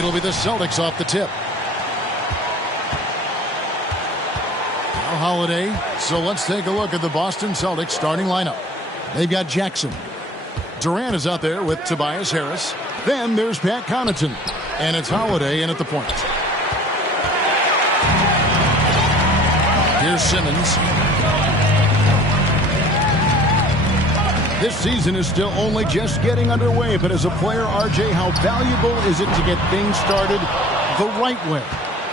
It'll be the Celtics off the tip. Now Holiday. So let's take a look at the Boston Celtics starting lineup. They've got Jackson. Durant is out there with Tobias Harris. Then there's Pat Connaughton. And it's Holiday in at the point. Here's Simmons. This season is still only just getting underway, but as a player, RJ, how valuable is it to get things started the right way?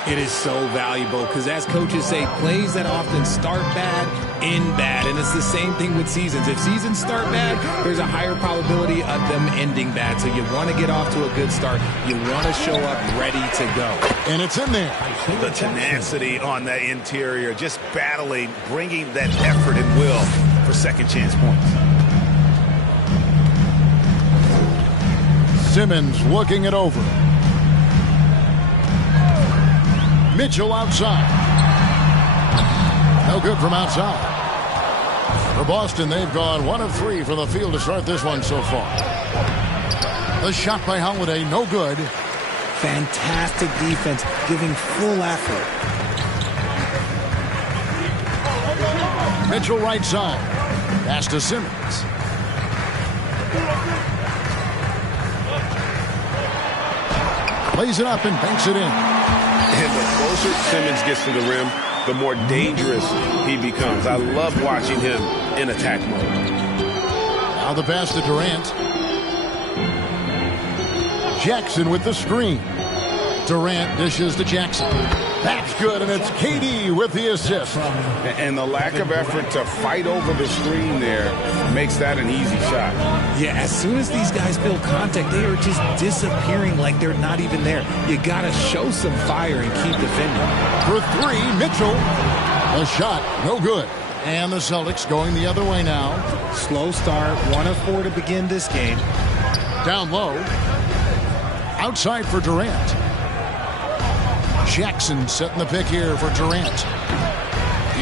It is so valuable because, as coaches say, plays that often start bad, end bad. And it's the same thing with seasons. If seasons start bad, there's a higher probability of them ending bad. So you want to get off to a good start. You want to show up ready to go. And it's in there. The tenacity on that interior, just battling, bringing that effort and will for second chance points. Simmons looking it over. Mitchell outside. No good from outside. For Boston, they've gone 1 of 3 from the field to start this one so far. The shot by Holiday, no good. Fantastic defense, giving full effort. Mitchell right side. Pass to Simmons. Lays it up and banks it in. And the closer Simmons gets to the rim, the more dangerous he becomes. I love watching him in attack mode. Now the pass to Durant. Jackson with the screen. Durant dishes to Jackson. That's good, and it's KD with the assist. And the lack of effort to fight over the screen there makes that an easy shot. Yeah, as soon as these guys feel contact, they are just disappearing like they're not even there. You got to show some fire and keep defending. For 3, Mitchell. A shot, no good. And the Celtics going the other way now. Slow start, 1 of 4 to begin this game. Down low. Outside for Durant. Jackson setting the pick here for Durant.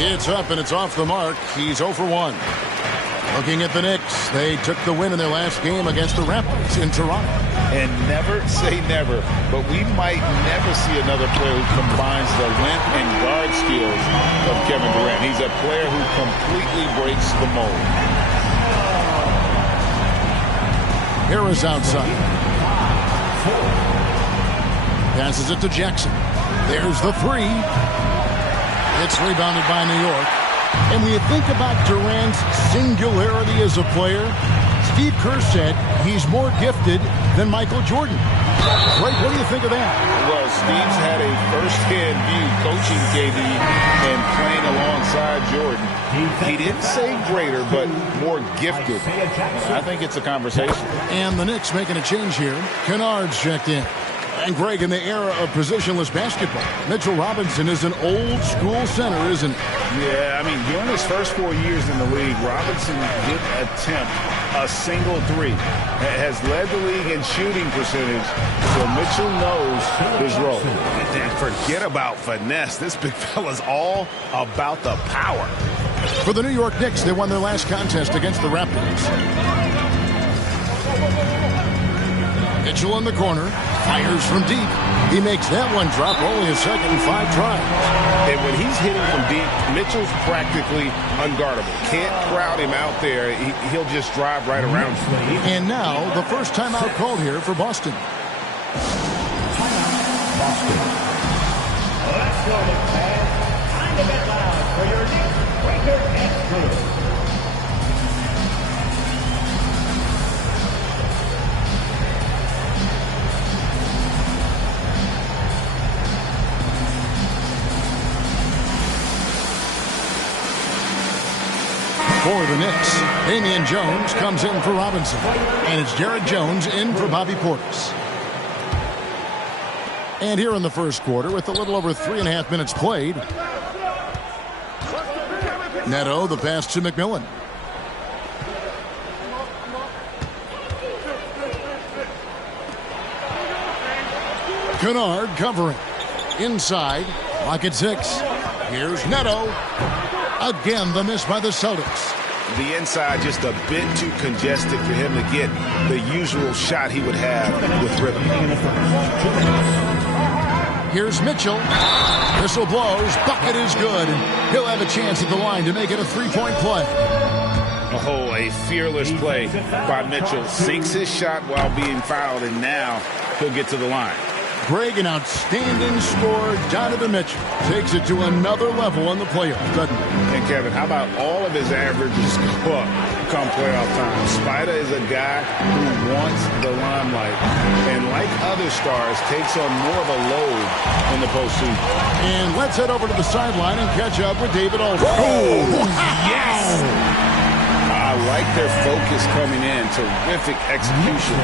It's up and it's off the mark. He's 0 for 1. Looking at the Knicks, they took the win in their last game against the Raptors in Toronto. And never say never, but we might never see another player who combines the length and guard skills of Kevin Durant. He's a player who completely breaks the mold. Harris outside. Passes it to Jackson. There's the 3. It's rebounded by New York. And when you think about Durant's singularity as a player, Steve Kerr said he's more gifted than Michael Jordan. Greg, what do you think of that? Well, Steve's had a first-hand view coaching KD and playing alongside Jordan. He didn't say greater, but more gifted. I think it's a conversation. And the Knicks making a change here. Kennard's checked in. And Greg, in the era of positionless basketball, Mitchell Robinson is an old-school center, isn't he? Yeah, I mean, during his first 4 years in the league, Robinson didn't attempt a single 3. Has led the league in shooting percentage, so Mitchell knows his role. And forget about finesse. This big fella's all about the power. For the New York Knicks, they won their last contest against the Raptors. Mitchell in the corner, fires from deep. He makes that one drop, only a second and 5 tries. And when he's hitting from deep, Mitchell's practically unguardable. Can't crowd him out there. He'll just drive right around you. And now, the first timeout called here for Boston. Boston. Let's go, Knicks fans. Time to get loud for your Knicks Breaker X crew. For the Knicks, Damian Jones comes in for Robinson. And it's Jared Jones in for Bobby Portis. And here in the first quarter, with a little over 3.5 minutes played, Neto, the pass to McMillan. Kennard covering. Inside, lock at 6. Here's Neto. Again, the miss by the Celtics. The inside just a bit too congested for him to get the usual shot he would have with rhythm. Here's Mitchell. Whistle blows. Bucket is good. And he'll have a chance at the line to make it a three-point play. Oh, a fearless play by Mitchell. Sinks his shot while being fouled, and now he'll get to the line. Greg, an outstanding scorer. Donovan Mitchell takes it to another level in the playoffs, doesn't he? And Kevin, how about all of his averages go up come playoff time? Spider is a guy who wants the limelight, and like other stars, takes on more of a load in the postseason. And let's head over to the sideline and catch up with David Aldridge. Oh, yes! I like their focus coming in. Terrific execution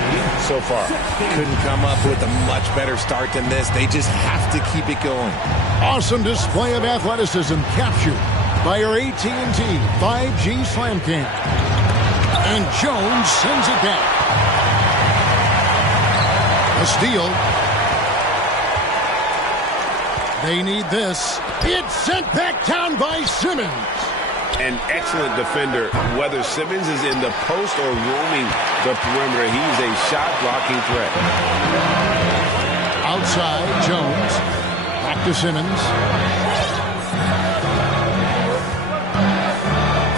so far. Couldn't come up with a much better start than this. They just have to keep it going. Awesome display of athleticism captured by our AT&T 5G Slam Cam. And Jones sends it back. A steal. They need this. It's sent back down by Simmons. An excellent defender, whether Simmons is in the post or roaming the perimeter. He's a shot-blocking threat. Outside, Jones. Back to Simmons.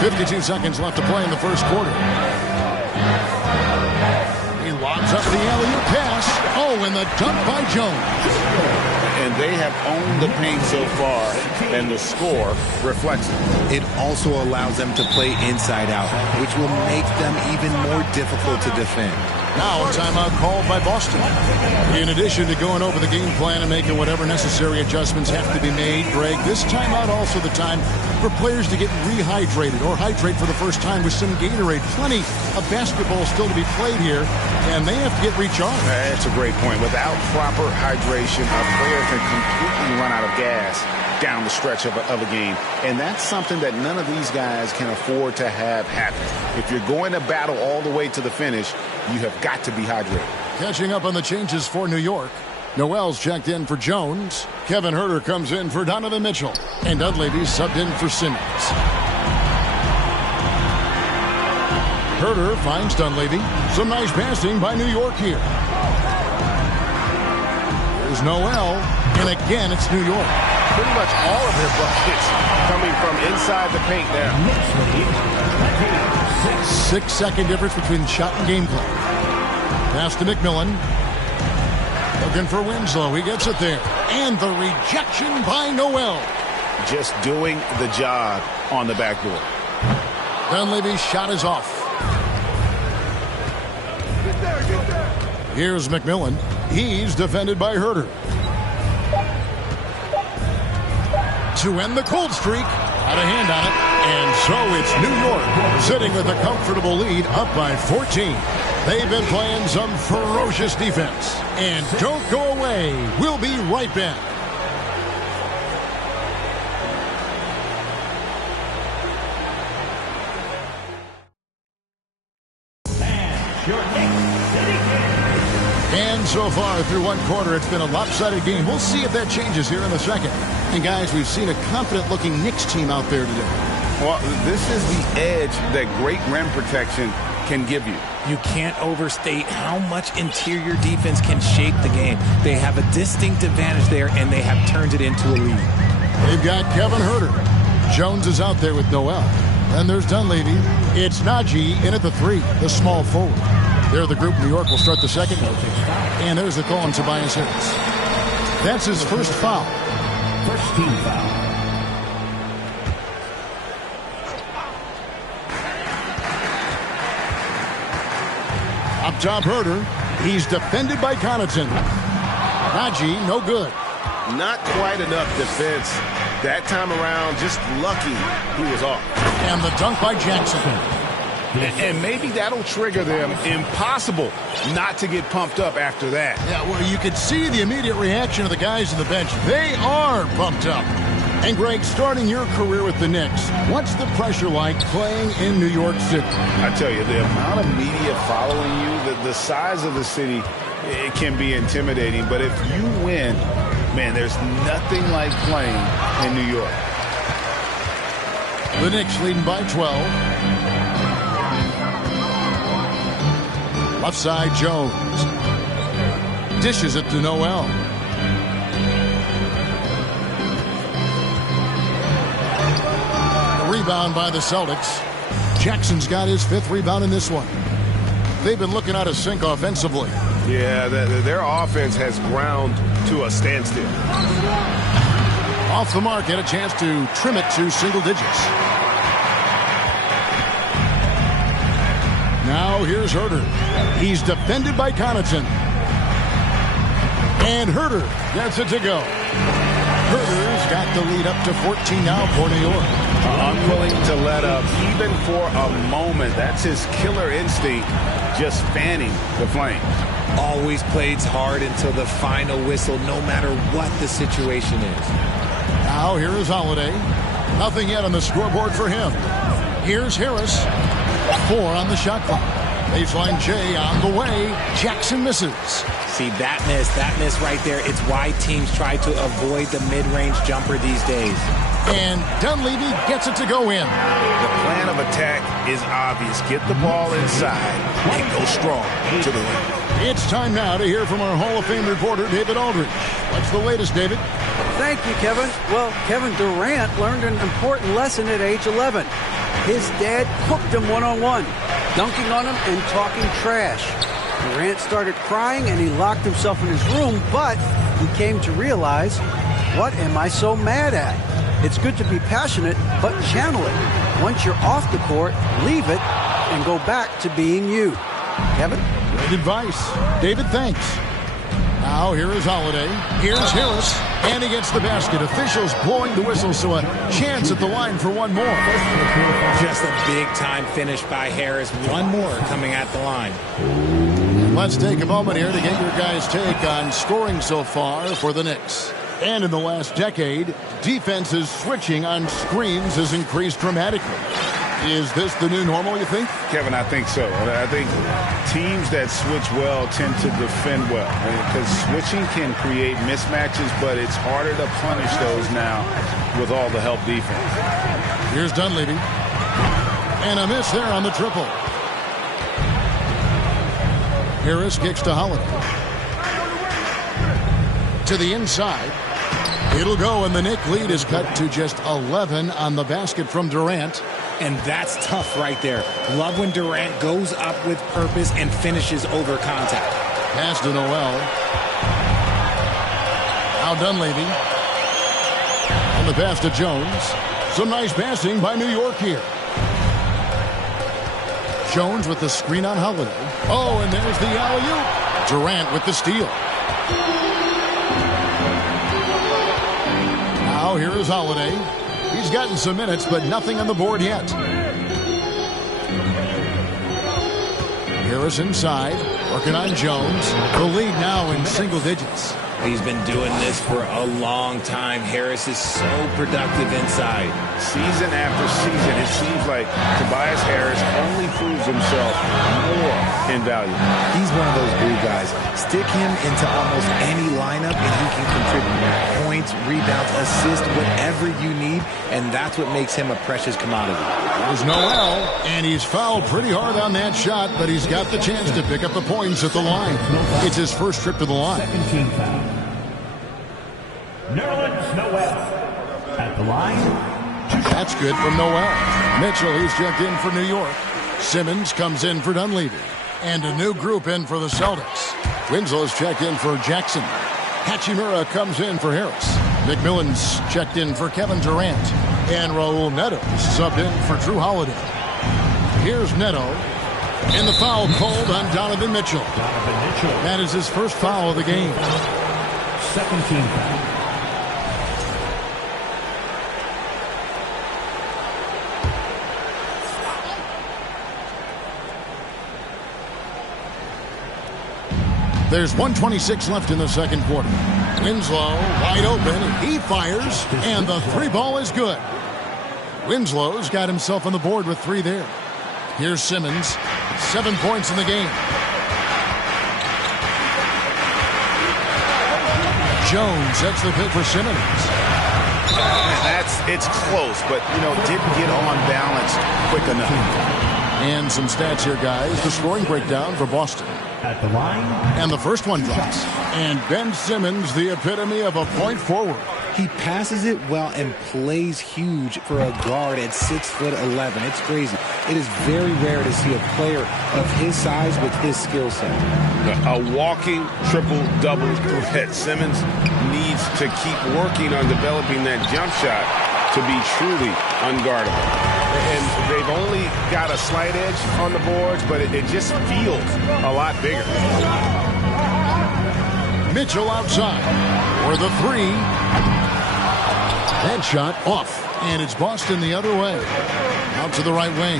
52 seconds left to play in the first quarter. He lobs up the alley-oop pass. Oh, and the dunk by Jones. And they have owned the paint so far, and the score reflects it. It also allows them to play inside out, which will make them even more difficult to defend. Now a timeout called by Boston. In addition to going over the game plan and making whatever necessary adjustments have to be made, Greg, this timeout also the time for players to get rehydrated or hydrate for the first time with some Gatorade. Plenty of basketball still to be played here, and they have to get recharged. That's a great point. Without proper hydration, a player can completely run out of gas down the stretch of a game. And that's something that none of these guys can afford to have happen. If you're going to battle all the way to the finish, you have got to be hydrated. Catching up on the changes for New York. Noel's checked in for Jones. Kevin Huerter comes in for Donovan Mitchell. And Dunleavy subbed in for Simmons. Huerter finds Dunleavy. Some nice passing by New York here. There's Noel. And again, it's New York. Pretty much all of their buckets coming from inside the paint now. 6-second difference between shot and game clock. Pass to McMillan. Looking for Winslow. He gets it there. And the rejection by Noel. Just doing the job on the backboard. Dunleavy's shot is off. Here's McMillan. He's defended by Huerter. To end the cold streak. Out of hand on it. And so it's New York sitting with a comfortable lead up by 14. They've been playing some ferocious defense. And don't go away. We'll be right back. And so far through one quarter, it's been a lopsided game. We'll see if that changes here in the second. And guys, we've seen a confident-looking Knicks team out there today. Well, this is the edge that great rim protection can give you. You can't overstate how much interior defense can shape the game. They have a distinct advantage there, and they have turned it into a lead. They've got Kevin Huerter. Jones is out there with Noel. Then there's Dunleavy. It's Najee in at the 3, the small forward. They're the group. New York will start the second. And there's the call on Tobias Harris. That's his first foul. First team foul. Up top, Huerter. He's defended by Connaughton. Najee, no good. Not quite enough defense. That time around, just lucky he was off. And the dunk by Jackson. And maybe that'll trigger them. Impossible not to get pumped up after that. Yeah, well, you could see the immediate reaction of the guys on the bench. They are pumped up. And, Greg, starting your career with the Knicks, what's the pressure like playing in New York City? I tell you, the amount of media following you, the size of the city, it can be intimidating. But if you win, man, there's nothing like playing in New York. The Knicks leading by 12. Left side, Jones. Dishes it to Noel. Rebound by the Celtics. Jackson's got his 5th rebound in this one. They've been looking out of sync offensively. Yeah, their offense has ground to a standstill. Off the mark, had a chance to trim it to single digits. Now here's Herter. He's defended by Connaughton. And Herter gets it to go. Herter's got the lead up to 14 now for New York. Unwilling to let up even for a moment. That's his killer instinct, just fanning the flames. Always plays hard until the final whistle, no matter what the situation is. Now here is Holiday. Nothing yet on the scoreboard for him. Here's Harris. 4 on the shot clock. Baseline J on the way. Jackson misses. See, that miss right there, it's why teams try to avoid the mid-range jumper these days. And Dunleavy gets it to go in. The plan of attack is obvious. Get the ball inside and go strong to the rim. It's time now to hear from our Hall of Fame reporter, David Aldridge. What's the latest, David? Thank you, Kevin. Well, Kevin Durant learned an important lesson at age 11. His dad cooked him one-on-one, dunking on him and talking trash. Durant started crying and he locked himself in his room, but he came to realize, what am I so mad at? It's good to be passionate, but channel it. Once you're off the court, leave it and go back to being you. Kevin? Great advice. David, thanks. Now here is Holiday. Here's Harris. And he gets the basket. Officials blowing the whistle, so a chance at the line for one more. Just a big-time finish by Harris. One more coming at the line. Let's take a moment here to get your guys' take on scoring so far for the Knicks. And in the last decade, defenses switching on screens has increased dramatically. Is this the new normal, you think? Kevin, I think so. I think teams that switch well tend to defend well. Because switching can create mismatches, but it's harder to punish those now with all the help defense. Here's Dunleavy. And a miss there on the triple. Harris kicks to Holiday. To the inside. It'll go, and the Knick lead is cut to just 11 on the basket from Durant. And that's tough right there. Love when Durant goes up with purpose and finishes over contact. Pass to Noel. Now Dunleavy. On the pass to Jones. Some nice passing by New York here. Jones with the screen on Holiday. Oh, and there's the alley-oop. Durant with the steal. Now here is Holiday. He's gotten some minutes, but nothing on the board yet. Harris inside, working on Jones. The lead now in single digits. He's been doing this for a long time. Harris is so productive inside. Season after season, it seems like Tobias Harris only proves himself more invaluable. He's one of those glue guys. Stick him into almost any lineup and he can contribute points, rebounds, assists, whatever you need, and that's what makes him a precious commodity. There's Noel, and he's fouled pretty hard on that shot, but he's got the chance to pick up the points at the line. It's his first trip to the line. Second team foul. Nerlens Noel at the line. That's good from Noel. Mitchell, who's checked in for New York. Simmons comes in for Dunleavy. And a new group in for the Celtics. Winslow's checked in for Jackson. Hachimura comes in for Harris. McMillan's checked in for Kevin Durant. And Raul Neto subbed in for Drew Holiday. Here's Neto. And the foul called on Donovan Mitchell. That is his first foul of the game. Second team foul. There's 1:26 left in the second quarter. Winslow wide open. He fires, and the three ball is good. Winslow's got himself on the board with 3 there. Here's Simmons. 7 points in the game. Jones sets the pick for Simmons. It's close, but, didn't get on balance quick enough. And some stats here, guys. The scoring breakdown for Boston. At the line. And the first one drops. And Ben Simmons, the epitome of a point forward. He passes it well and plays huge for a guard at 6'11". It's crazy. It is very rare to see a player of his size with his skill set. A walking triple-double threat. Simmons needs to keep working on developing that jump shot to be truly unguardable. And they've only got a slight edge on the boards, but it just feels a lot bigger. Mitchell outside for the three. That shot off, and it's Boston the other way. Out to the right wing.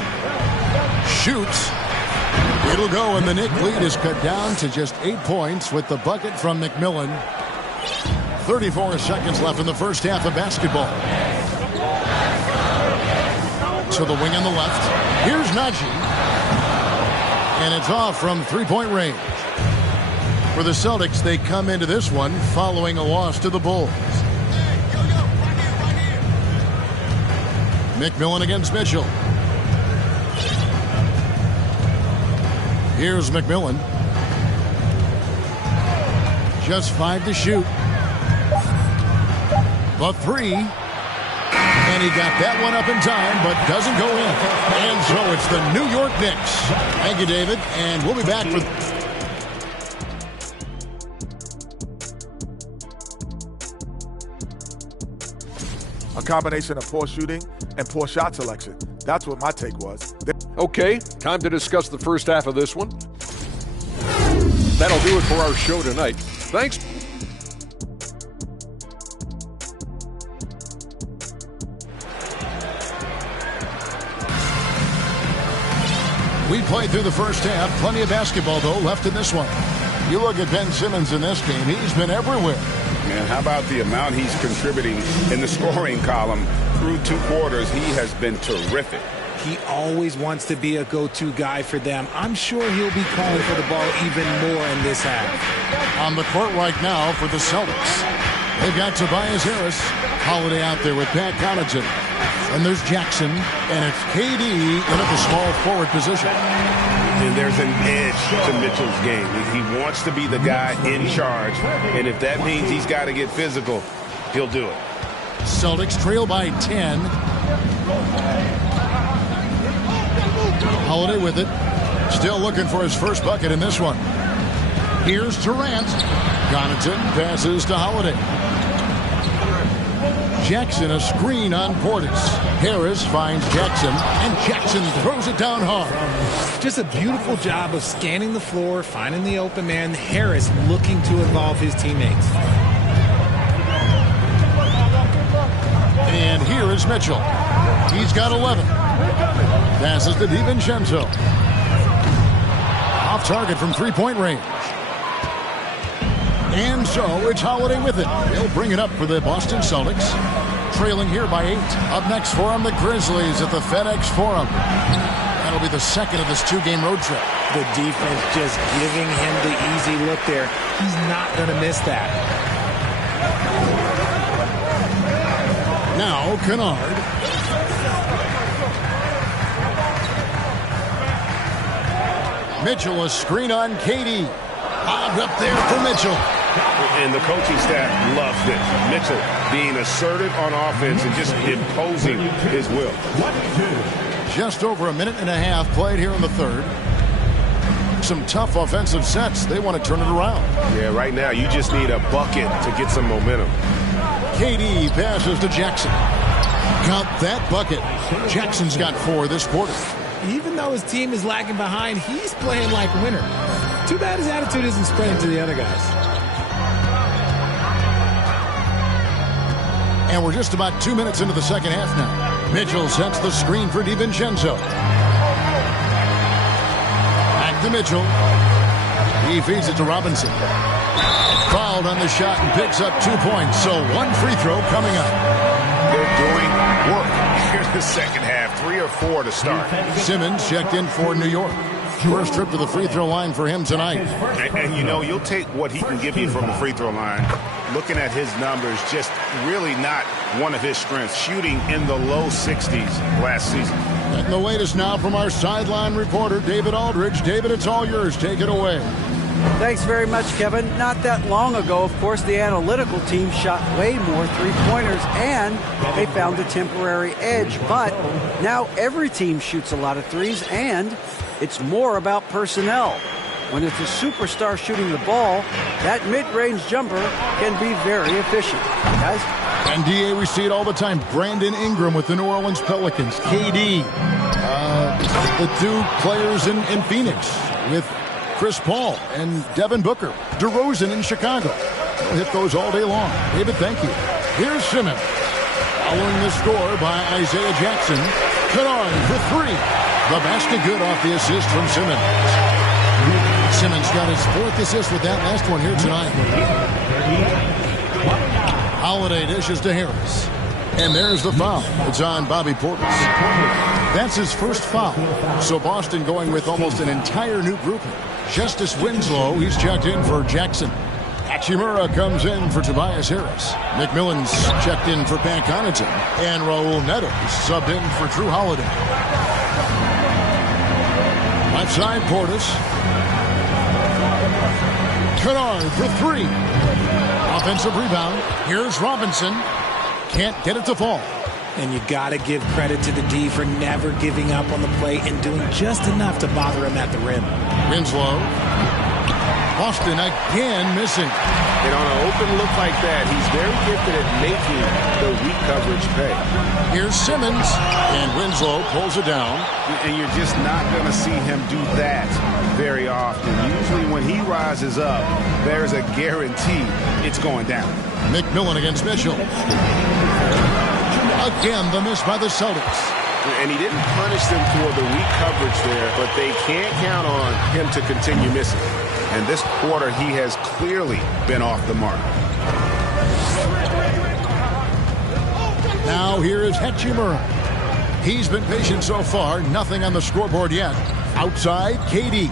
Shoots. It'll go, and the Knick lead is cut down to just 8 points with the bucket from McMillan. 34 seconds left in the first half of basketball. To the wing on the left. Here's Najee. And it's off from three-point range. For the Celtics, they come into this one following a loss to the Bulls. McMillan against Mitchell. Here's McMillan. Just 5 to shoot. The three. And he got that one up in time, but doesn't go in. And so it's the New York Knicks. Thank you, David. And we'll be back for... A combination of poor shooting and poor shot selection. That's what my take was. Okay, time to discuss the first half of this one. That'll do it for our show tonight. Thanks. We played through the first half. Plenty of basketball, though, left in this one. You look at Ben Simmons in this game. He's been everywhere. Man, how about the amount he's contributing in the scoring column through 2 quarters? He has been terrific. He always wants to be a go-to guy for them. I'm sure he'll be calling for the ball even more in this half. On the court right now for the Celtics. They've got Tobias Harris. Holiday out there with Pat Connaughton. And there's Jackson. And it's KD in at the small forward position. And there's an edge to Mitchell's game. He wants to be the guy in charge. And if that means he's got to get physical, he'll do it. Celtics trail by 10. Holiday with it. Still looking for his first bucket in this one. Here's Durant. Connaughton passes to Holiday. Jackson a screen on Portis. Harris finds Jackson, and Jackson throws it down hard. Just a beautiful job of scanning the floor, finding the open man. Harris looking to involve his teammates. And here is Mitchell. He's got 11. Passes to DiVincenzo. Off target from three-point range. And so it's Holiday with it. He'll bring it up for the Boston Celtics. Trailing here by 8. Up next for them, the Grizzlies at the FedEx Forum. That'll be the second of this 2-game road trip. The defense just giving him the easy look there. He's not going to miss that. Now Kennard. Mitchell a screen on KD. Lobbed up there for Mitchell. And the coaching staff loves this. Mitchell being assertive on offense and just imposing his will. Just over a minute and a half played here in the third. Some tough offensive sets. They want to turn it around. Yeah, right now you just need a bucket to get some momentum. KD passes to Jackson. Got that bucket. Jackson's got 4 this quarter. Even though his team is lagging behind, he's playing like winner. Too bad his attitude isn't spreading to the other guys. And we're just about 2 minutes into the second half now. Mitchell sets the screen for DiVincenzo. Back to Mitchell. He feeds it to Robinson. Fouled on the shot and picks up 2 points. So 1 free throw coming up. They're doing work here in the second half. 3 or 4 to start. Simmons checked in for New York. First trip to the free throw line for him tonight. And you know, you'll take what he can give you from the free throw line. Looking at his numbers, just really not one of his strengths. Shooting in the low 60s last season. And the latest now from our sideline reporter, David Aldridge. David, it's all yours. Take it away. Thanks very much, Kevin. Not that long ago, of course, the analytical team shot way more three-pointers, and they found a temporary edge. But now every team shoots a lot of threes, and it's more about personnel. When it's a superstar shooting the ball, that mid-range jumper can be very efficient. Guys? And, D.A., we see it all the time. Brandon Ingram with the New Orleans Pelicans. KD. The two players in Phoenix with Chris Paul and Devin Booker. DeRozan in Chicago. We'll hit those all day long. David, thank you. Here's Simmons. Following the score by Isaiah Jackson. Kennard for three. The basket good off the assist from Simmons. Simmons got his fourth assist with that last one here tonight. Holiday dishes to Harris. And there's the foul. It's on Bobby Portis. That's his first foul. So Boston going with almost an entire new grouping. Justice Winslow, he's checked in for Jackson. Hachimura comes in for Tobias Harris. McMillan's checked in for Pat Connaughton. And Raul Neto subbed in for Drew Holiday. Left side, Portis. Kennard for three. Offensive rebound. Here's Robinson. Can't get it to fall. And you got to give credit to the D for never giving up on the play and doing just enough to bother him at the rim. Winslow. Boston again missing. And on an open look like that, he's very gifted at making the weak coverage pay. Here's Simmons. And Winslow pulls it down. And you're just not going to see him do that very often. Usually when he rises up, there's a guarantee it's going down. McMillan against Mitchell. Again, the miss by the Celtics. And he didn't punish them for the weak coverage there, but they can't count on him to continue missing. And this quarter, he has clearly been off the mark. Now here is Hachimura. He's been patient so far. Nothing on the scoreboard yet. Outside, KD.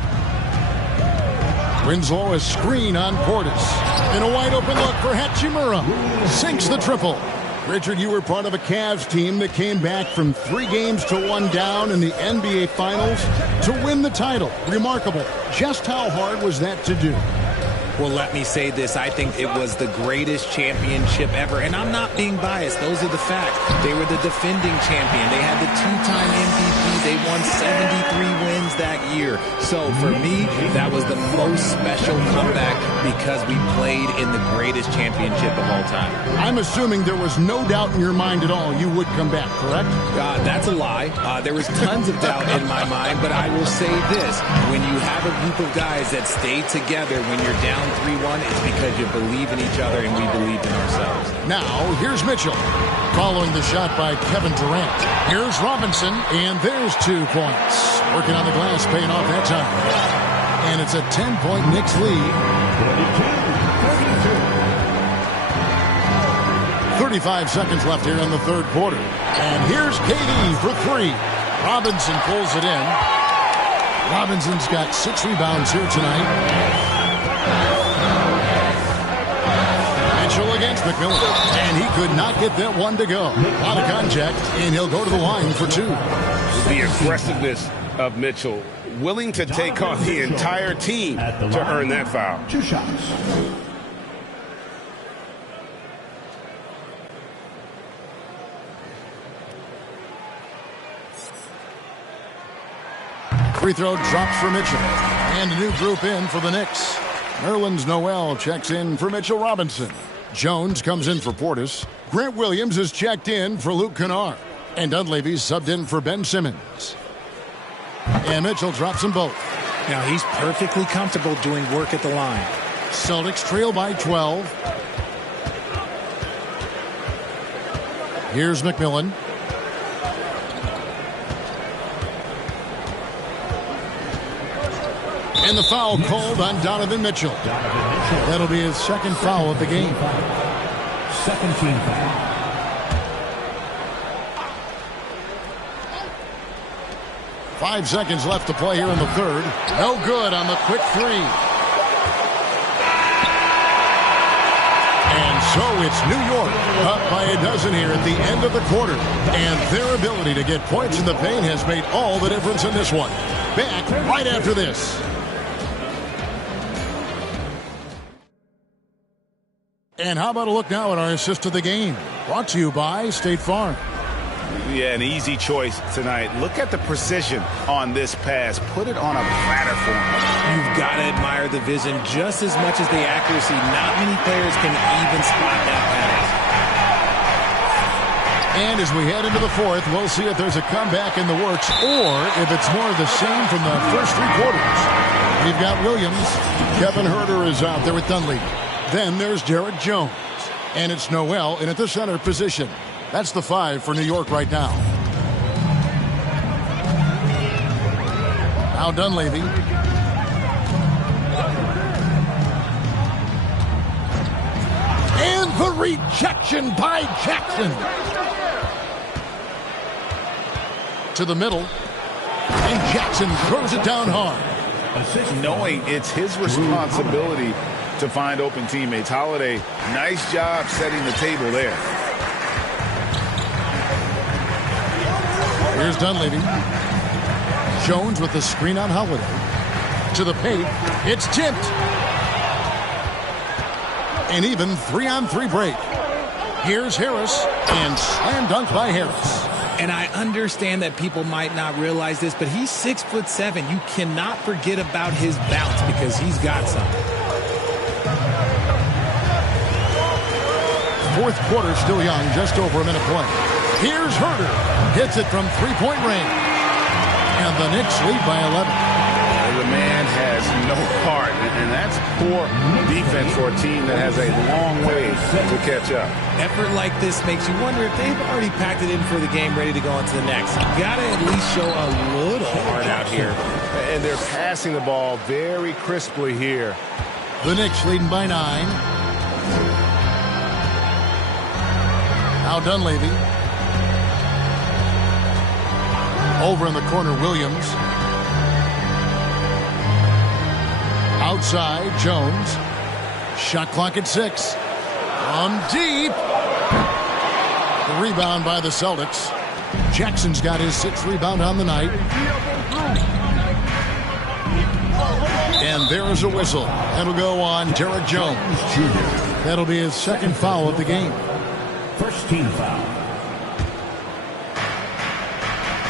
Winslow a screen on Portis. And a wide open look for Hachimura. Sinks the triple. Richard, you were part of a Cavs team that came back from 3 games to 1 down in the NBA Finals to win the title. Remarkable. Just how hard was that to do? Well, let me say this. I think it was the greatest championship ever. And I'm not being biased. Those are the facts. They were the defending champion. They had the 2-time MVP. They won 73 wins that year. So for me, that was the most special comeback because we played in the greatest championship of all time. I'm assuming there was no doubt in your mind at all you would come back, correct? That's a lie. There was tons of doubt in my mind, but I will say this. When you have a group of guys that stay together when you're down 3-1, it's because you believe in each other and we believe in ourselves. Now, here's Mitchell. Following the shot by Kevin Durant. Here's Robinson, and there's 2 points. Working on the glass, paying off that time. And it's a 10-point Knicks lead. 35 seconds left here in the third quarter. And here's KD for 3. Robinson pulls it in. Robinson's got 6 rebounds here tonight. Mitchell against McMillan. And he could not get that one to go. A lot of contact, and he'll go to the line for 2. The aggressiveness of Mitchell, willing to take on the entire team to earn that foul. 2 shots. Free throw drops for Mitchell. And a new group in for the Knicks. Nerlens Noel checks in for Mitchell Robinson. Jones comes in for Portis. Grant Williams is checked in for Luke Kennard. And Dunleavy's subbed in for Ben Simmons. And Mitchell drops them both. Now he's perfectly comfortable doing work at the line. Celtics trail by 12. Here's McMillan. And the foul called on Donovan Mitchell. That'll be his second foul of the game. Second team foul. 5 seconds left to play here in the third. No good on the quick three. And so it's New York up by a dozen here at the end of the quarter. And their ability to get points in the paint has made all the difference in this one. Back right after this. And how about a look now at our assist of the game? Brought to you by State Farm. Yeah, an easy choice tonight. Look at the precision on this pass. Put it on a platter for him. You've got to admire the vision just as much as the accuracy. Not many players can even spot that pass. And as we head into the fourth, we'll see if there's a comeback in the works or if it's more of the same from the first 3 quarters. We've got Williams. Kevin Huerter is out there with Dunleavy. Then there's Derek Jones. And it's Noel in at the center position. That's the 5 for New York right now. Now Dunleavy. And the rejection by Jackson. To the middle. And Jackson throws it down hard. Knowing it's his responsibility to find open teammates. Holiday, nice job setting the table there. Here's Dunleavy. Jones with the screen on Holiday. To the paint. It's tipped. An even 3-on-3 break. Here's Harris. And slam dunk by Harris. And I understand that people might not realize this, but he's 6'7". You cannot forget about his bounce because he's got some. Fourth quarter still young, just over a minute play. Here's Huerter. Hits it from 3-point range. And the Knicks lead by 11. The man has no heart, and that's poor defense for a team that has a long way to catch up. Effort like this makes you wonder if they've already packed it in for the game, ready to go on to the next. You gotta at least show a little heart out here. And they're passing the ball very crisply here. The Knicks leading by 9. Now Dunleavy. Over in the corner, Williams. Outside, Jones. Shot clock at 6. On deep. The rebound by the Celtics. Jackson's got his 6th rebound on the night. And there's a whistle. That'll go on Derek Jones. That'll be his 2nd foul of the game. First team foul.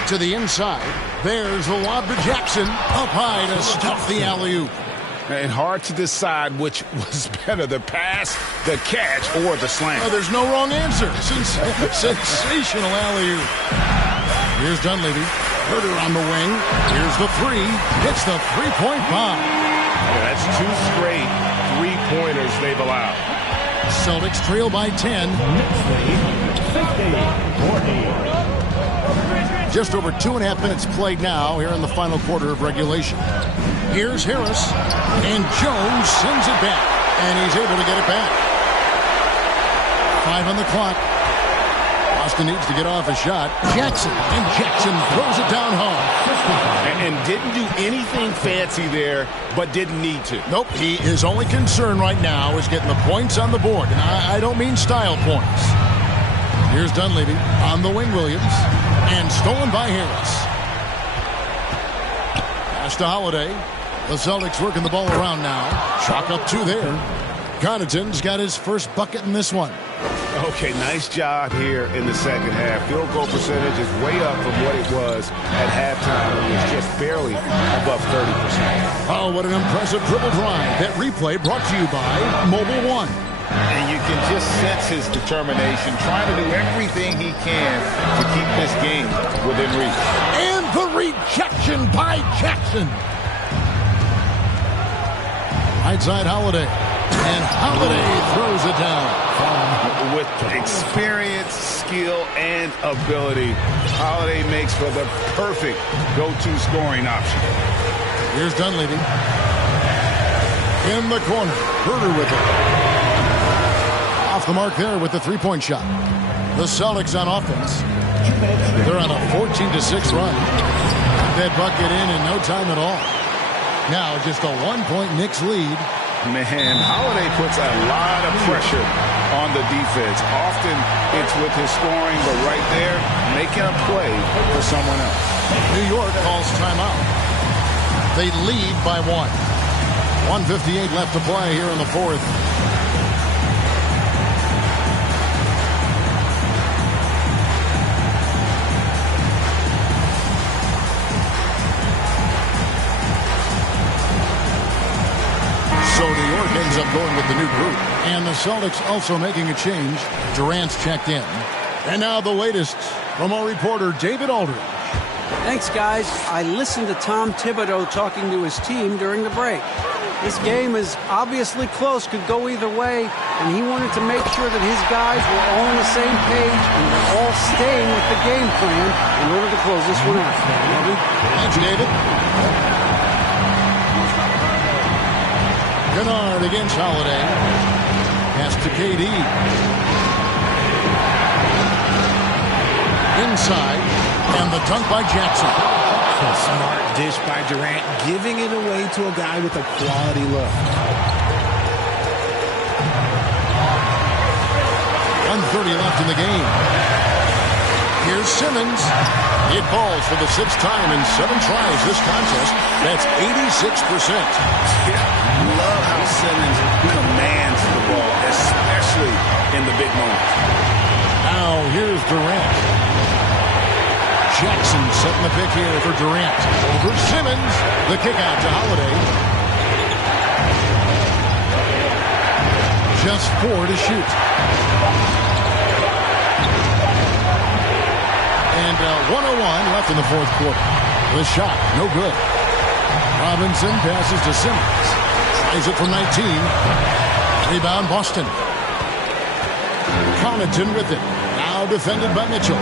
To the inside. There's the lob to Jackson. Up high to stuff the alley-oop. And hard to decide which was better, the pass, the catch, or the slam. Oh, there's no wrong answer. Sensational alley-oop. Here's Dunleavy. Huerter on the wing. Here's the 3. Hits the 3-point bomb. That's 2 straight 3-pointers they've allowed. Celtics trail by 10. Just over 2.5 minutes played now here in the final quarter of regulation. Here's Harris, and Jones sends it back, and he's able to get it back. 5 on the clock. Boston needs to get off a shot. Jackson, and Jackson throws it down hard. And didn't do anything fancy there, but didn't need to. Nope, his only concern right now is getting the points on the board, and I don't mean style points. Here's Dunleavy on the wing, Williams, and stolen by Harris. Pass to Holiday. The Celtics working the ball around now. Chalk up 2 there. Connaughton's got his first bucket in this one. Okay, nice job here in the second half. Field goal percentage is way up from what it was at halftime. It was just barely above 30%. Oh, what an impressive dribble drive. That replay brought to you by Mobile One. And you can just sense his determination, trying to do everything he can to keep this game within reach. And the rejection by Jackson. Right side, Holiday. And Holiday throws it down. With experience, skill, and ability, Holiday makes for the perfect go-to scoring option. Here's Dunleavy. In the corner. Huerter with it. Off the mark there with the 3-point shot. The Celtics on offense. They're on a 14-6 run. that bucket in no time at all. Now just a 1-point Knicks lead. Man, Holiday puts a lot of pressure on the defense. Often it's with his scoring, but right there, making a play for someone else. New York calls timeout. They lead by 1. 1:58 left to play here in the fourth. So New York ends up going with the new group. And the Celtics also making a change. Durant's checked in. And now the latest from our reporter, David Aldridge. Thanks, guys. I listened to Tom Thibodeau talking to his team during the break. This game is obviously close, could go either way, and he wanted to make sure that his guys were all on the same page and were all staying with the game plan in order to close this one out. Evan? Thanks, David. Kennard against Holiday. Pass to KD. Inside. And the dunk by Jackson. A smart dish by Durant, giving it away to a guy with a quality look. 1:30 left in the game. Here's Simmons. It falls for the 6th time in 7 tries this contest. That's 86%. Love how Simmons commands the ball, especially in the big moments. Now here's Durant. Jackson setting the pick here for Durant. Over Simmons. The kick out to Holiday. Just 4 to shoot. And 1:01 left in the fourth quarter. The shot, no good. Robinson passes to Simmons. Tries it from 19. Rebound, Boston. Connaughton with it. Now defended by Mitchell.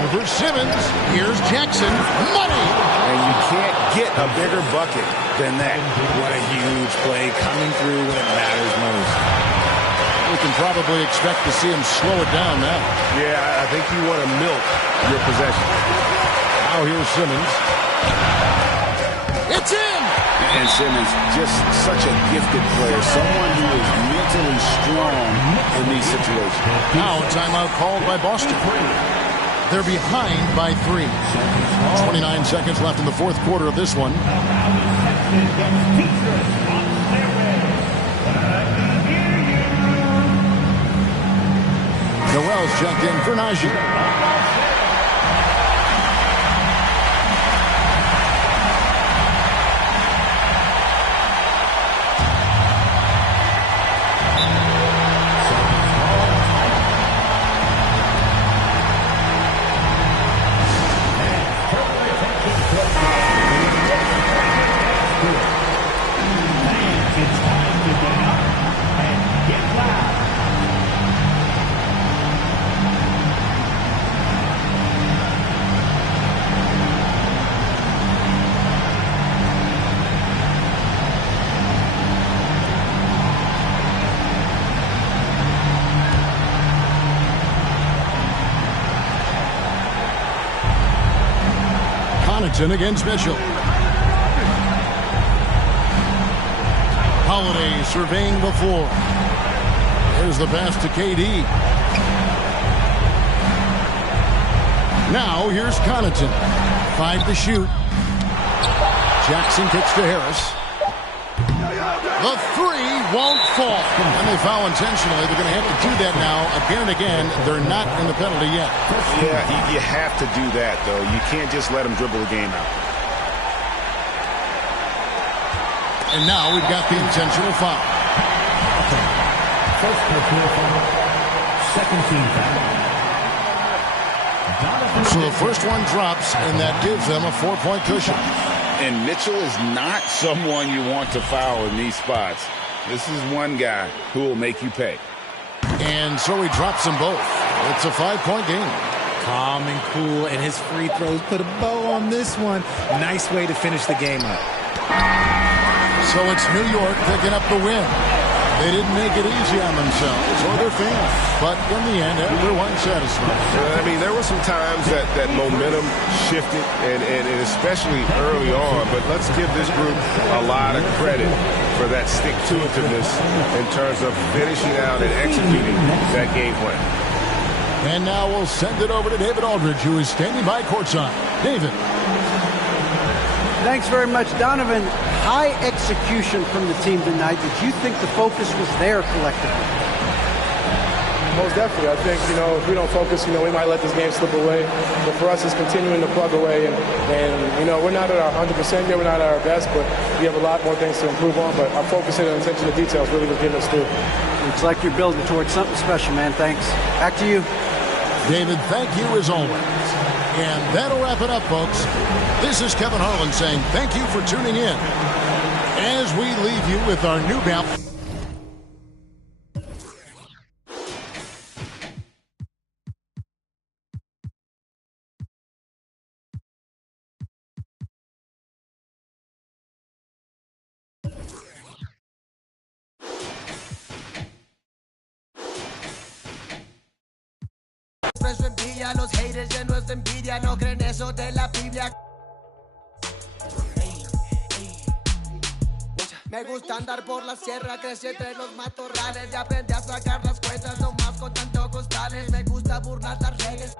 Over Simmons. Here's Jackson. Money! And you can't get a bigger bucket than that. What a huge play coming through when it matters most. We can probably expect to see him slow it down now. Yeah, I think you want to milk your possession. Now here's Simmons. It's in! And Simmons, just such a gifted player. Someone who is mentally strong in these situations. Now a timeout called by Boston. They're behind by 3. 29 seconds left in the fourth quarter of this one. Noel's checked in for Najee. Against Mitchell. Holiday surveying the floor. There's the pass to KD. Now here's Connaughton. 5 to shoot. Jackson kicks to Harris. The 3 won't fall. And they foul intentionally. They're going to have to do that now again and again. They're not in the penalty yet. Yeah, you have to do that, though. You can't just let them dribble the game out. And now we've got the intentional foul. First personal foul. Second team foul. So the first one drops, and that gives them a 4-point cushion. And Mitchell is not someone you want to foul in these spots. This is one guy who will make you pay. And so he drops them both. It's a 5-point game. Calm and cool, and his free throws put a bow on this one. Nice way to finish the game up. So it's New York picking up the win. They didn't make it easy on themselves or their fans, but in the end, everyone's satisfied. I mean, there were some times that momentum shifted, and especially early on, but let's give this group a lot of credit for that stick-to-itiveness in terms of finishing out and executing that game plan. And now we'll send it over to David Aldridge, who is standing by courtside. David. Thanks very much, Donovan. High execution from the team tonight. Did you think the focus was there collectively? Most definitely. I think, if we don't focus, we might let this game slip away. But for us, it's continuing to plug away. And we're not at our 100% yet. We're not at our best, but we have a lot more things to improve on. But our focus and attention to details really was getting us through. Looks like you're building towards something special, man. Thanks. Back to you. David, thank you as always. And that'll wrap it up, folks. This is Kevin Harlan saying thank you for tuning in as we leave you with our new balance. Expreso envidia, los haters llenos de envidia, no creen eso de la Biblia. Me gusta andar por la sierra, crecí entre los matorrales y aprendí a sacar las cuentas, no más con tanto costales. Me gusta burlar las redes.